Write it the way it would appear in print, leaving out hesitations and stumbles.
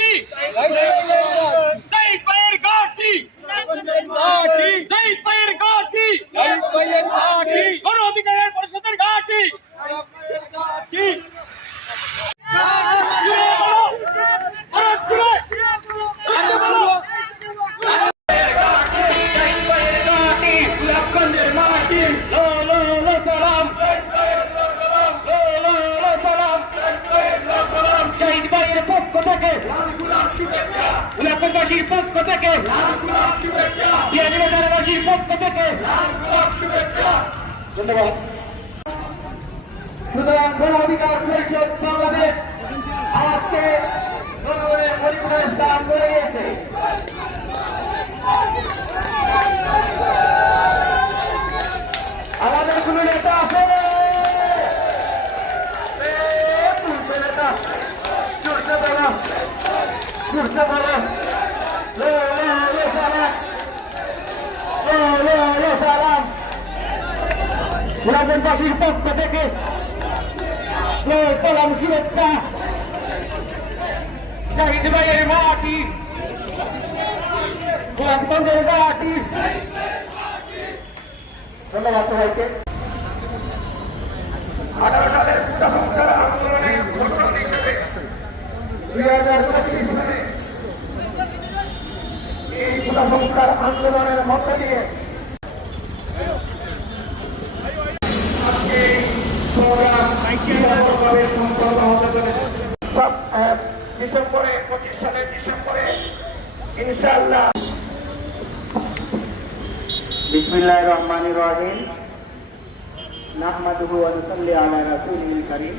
ঘাটি শহীদ ভাইয়ের ঘাটি শহীদ ভাইয়ের ঘাটি গণ অধিকার পরিষদের ঘাটি উলাকাবাসীর পক্ষ থেকে বিয়ানীবাজারবাসীর পক্ষ থেকে ধন্যবাদ। সুতরাং গণ অধিকার পরিষদ বাংলাদেশ আজকে জনগণের পরিচয় স্থান করে গিয়েছে। আমাদের কোন নেতা আছে নেতা চুরতে বলা চুরতে বলা উলাকাবাসীর পক্ষ থেকে সালাম শুভেচ্ছা। শহীদ ভাইয়ের মাটি গোলামগঞ্জের মাটি। ধন্যবাদ সবাইকে। 18 সালের সংস্কার আন্দোলনের ঘোষণা হিসেবে 2025 সালে এই সংস্কার আন্দোলনের মধ্য দিয়ে ডিসেম্বরে 25 সালের ডিসেম্বরে ইনশাআল্লাহ। বিসমিল্লাহির রহমানির রহিম। নাহমাদুহু ওয়া নুসাল্লি আলা রাসূলিল কারীম।